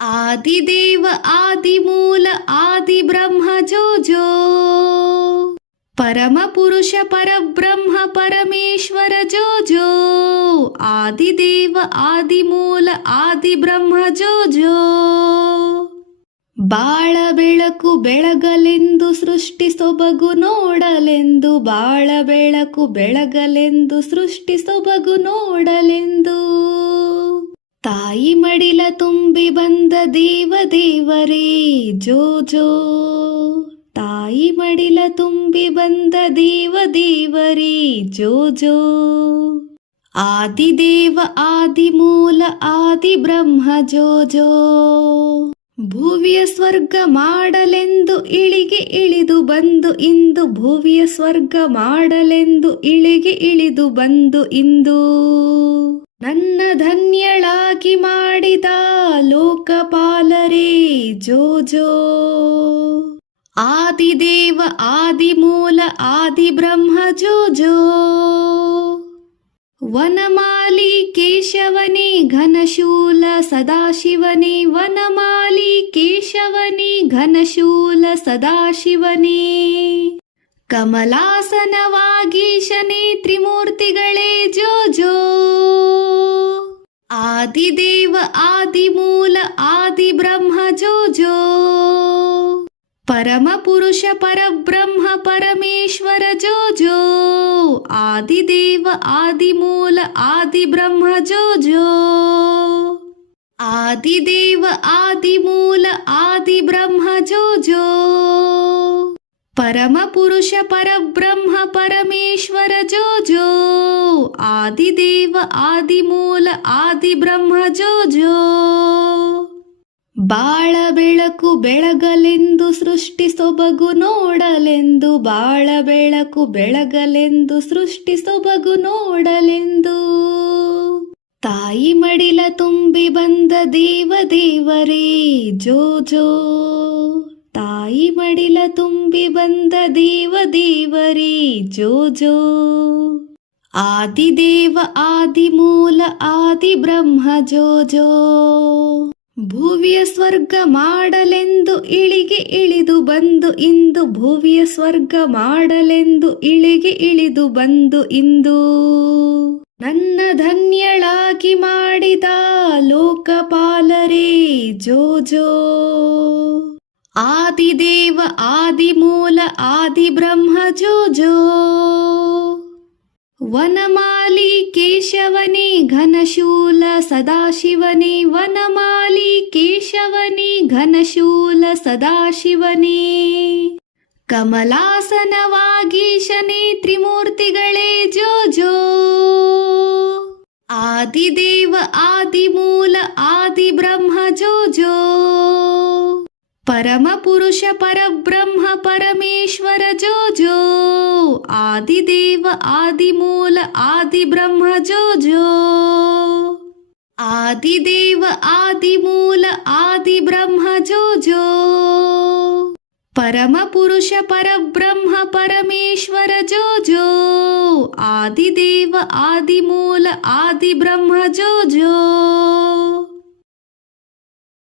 आदिदेव आदिमूल आदिब्रह्म जो जो परमपुरुष परब्रह्म परमेश्वर जो जो आदिदेव आदिमूल आदिब्रह्म जो जो ಬಾಳ ಬೆಳಕು ಬೆಳಗಲೆಂದು ಸೃಷ್ಟಿ ಸೊಬಗು ನೋಡಲೆಂದು ಬಾಳ ಬೆಳಕು ಬೆಳಗಲೆಂದು ಸೃಷ್ಟಿ ಸೊಬಗು ನೋಡಲೆಂದು ತಾಯಿ ಮಡಿಲ ತುಂಬಿ ಬಂದ ದೇವ ದೇವರೇ ಜೋ ಜೋ ತಾಯಿ ಮಡಿಲ ತುಂಬಿ ಬಂದ ದೇವ ದೇವರೇ ಜೋ ಜೋ ಆದಿದೇವ ಆದಿಮೂಲ ಆದಿ ಬ್ರಹ್ಮ ಜೋ ಜೋ ಭುವಿಯ ಸ್ವರ್ಗ ಮಾಡಲೆಂದು ಇಳಿಗೆ ಇಳಿದು ಬಂದು ಇಂದು ಭುವಿಯ ಸ್ವರ್ಗ ಮಾಡಲೆಂದು ಇಳಿಗೆ ಇಳಿದು ಬಂದು ಇಂದು ನನ್ನ ಧನ್ಯಳಾಗಿ ಮಾಡಿದ ಲೋಕಪಾಲರೇ ಜೋ ಜೋ ಆದಿದೇವ ಆದಿಮೂಲ ಆದಿಬ್ರಹ್ಮ ಜೋ ಜೋ ವನಮಾಲಿ ಕೇಶವನೇ ಘನಶೂಲ ಸದಾಶಿವನೇ ವನಮಾಲಿ ಕೇಶವನೇ ಘನಶೂಲ ಸದಾಶಿವನೇ ಕಮಲಾಸನವಾಗೀಶನೇ ತ್ರಿಮೂರ್ತಿಗಳೇ ಜೋ ಜೋ ಆದಿದೇವ ಆದಿಮೂಲ ಆದಿಬ್ರಹ್ಮ ಜೋ ಜೋ ಪರಮಪುರುಷ ಪರಬ್ರಹ್ಮ ಪರಮೇಶ್ವರ ಜೋ ಜೋ ಆದಿದೇವ ಆದಿಮೂಲ ಆದಿಬ್ರಹ್ಮ ಜೋ ಜೋ ಆದಿದೇವ ಆದಿಮೂಲ ಆದಿಬ್ರಹ್ಮ ಜೋ ಜೋ ಪರಮಪುರುಷ ಪರಬ್ರಹ್ಮ ಪರಮೇಶ್ವರ ಜೋ ಜೋ ಆದಿದೇವ ಆದಿಮೂಲ ಆದಿಬ್ರಹ್ಮ ಜೋ ಜೋ ಬಾಳ ಬೆಳಕು ಬೆಳಗಲೆಂದು ಸೃಷ್ಟಿ ಸೊಬಗು ನೋಡಲೆಂದು ಬಾಳ ಬೆಳಕು ಬೆಳಗಲೆಂದು ಸೃಷ್ಟಿ ಸೊಬಗು ನೋಡಲೆಂದು ತಾಯಿ ಮಡಿಲ ತುಂಬಿ ಬಂದ ದೇವ ದೇವರೇ ಜೋ ಜೋ ತಾಯಿ ಮಡಿಲ ತುಂಬಿ ಬಂದ ದೇವ ದೇವರೇ ಜೋ ಜೋ ಆದಿದೇವ ಆದಿಮೂಲ ಆದಿಬ್ರಹ್ಮ ಜೋ ಜೋ ಭುವಿಯ ಸ್ವರ್ಗ ಮಾಡಲೆಂದು ಇಳಿಗೆ ಇಳಿದು ಬಂದು ಇಂದು ಭುವಿಯ ಸ್ವರ್ಗ ಮಾಡಲೆಂದು ಇಳಿಗೆ ಇಳಿದು ಬಂದು ಇಂದು ನನ್ನ ಧನ್ಯಳಾಗಿ ಮಾಡಿದ ಲೋಕಪಾಲರೇ ಜೋ ಜೋ ಆದಿದೇವ ಆದಿಮೂಲ ಆದಿಬ್ರಹ್ಮ ಜೋ ಜೋ ವನಮಾಲಿ ಕೇಶವನೇ ಘನಶೂಲ ಸದಾಶಿವನೇ ವನಮಾಲಿ ಕೇಶವನೇ ಘನಶೂಲ ಸದಾಶಿವನೇ ಕಮಲಾಸನವಾಗೀಶನೇ ತ್ರಿಮೂರ್ತಿಗಳೇ ಜೋ ಜೋ ಆದಿದೇವ ಆದಿಮೂಲ ಆದಿಬ್ರಹ್ಮ ಜೋ ಜೋ ಪರಮಪುರುಷ ಪರಬ್ರಹ್ಮ ಪರಮೇಶ್ವರ ಜೋ ಜೋ ಆದಿದೇವ ಆದಿಮೂಲ ಆದಿಬ್ರಹ್ಮ ಜೋ ಜೋ ಆದಿದೇವ ಆದಿಮೂಲ ಆದಿಬ್ರಹ್ಮ ಜೋ ಜೋ ಪರಮಪುರುಷ ಪರಬ್ರಹ್ಮ ಪರಮೇಶ್ವರ ಜೋ ಜೋ ಆದಿದೇವ ಆದಿಮೂಲ ಆದಿಬ್ರಹ್ಮ ಜೋ ಜೋ